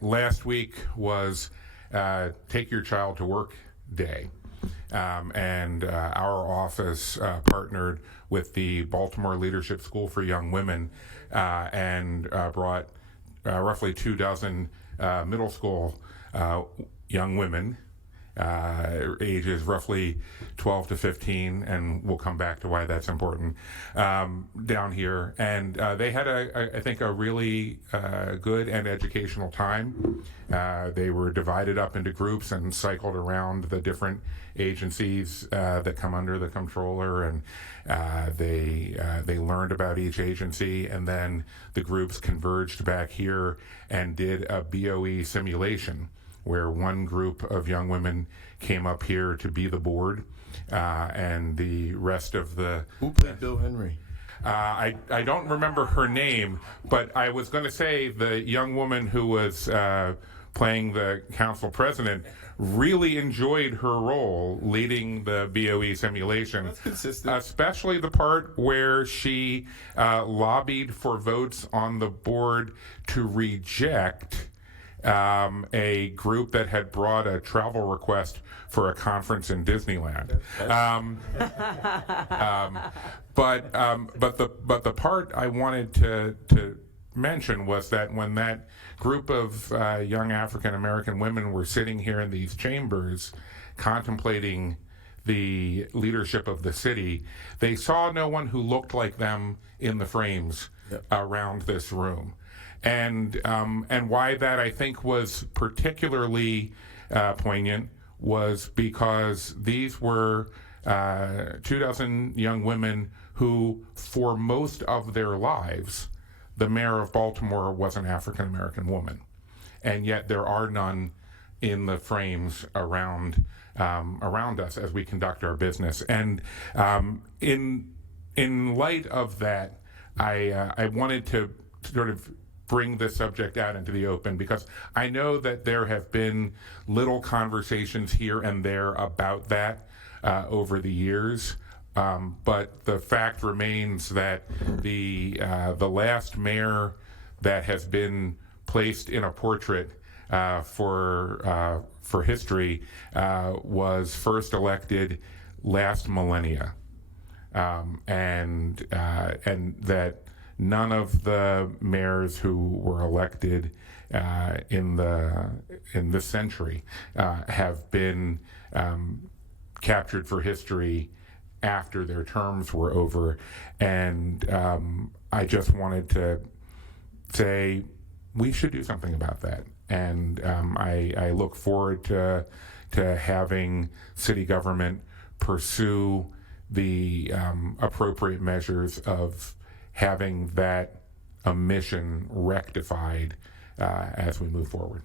Last week was Take Your Child to Work Day, and our office partnered with the Baltimore Leadership School for Young Women and brought roughly 24 middle school young women, ages roughly 12 to 15, and we'll come back to why that's important, down here. And they had, I think, a really good and educational time. They were divided up into groups and cycled around the different agencies that come under the controller, and they learned about each agency, and then the groups converged back here and did a BOE simulation, where one group of young women came up here to be the board, and the rest of the... Who played Bill Henry? I don't remember her name, but I was going to say the young woman who was playing the council president really enjoyed her role leading the BOE simulation. That's consistent. Especially the part where she lobbied for votes on the board to reject a group that had brought a travel request for a conference in Disneyland. But the part I wanted to mention was that when that group of young African American women were sitting here in these chambers contemplating the leadership of the city, they saw no one who looked like them in the frames around this room. And why that, I think, was particularly poignant was because these were 24 young women who, for most of their lives, the mayor of Baltimore was an African American woman, and yet there are none in the frames around us as we conduct our business. And in light of that, I wanted to sort of bring this subject out into the open, because I know that there have been little conversations here and there about that over the years. But the fact remains that the last mayor that has been placed in a portrait for history was first elected last millennia, and that none of the mayors who were elected in this century have been captured for history after their terms were over. And I just wanted to say we should do something about that. And I look forward to having city government pursue the appropriate measures of having that omission rectified as we move forward.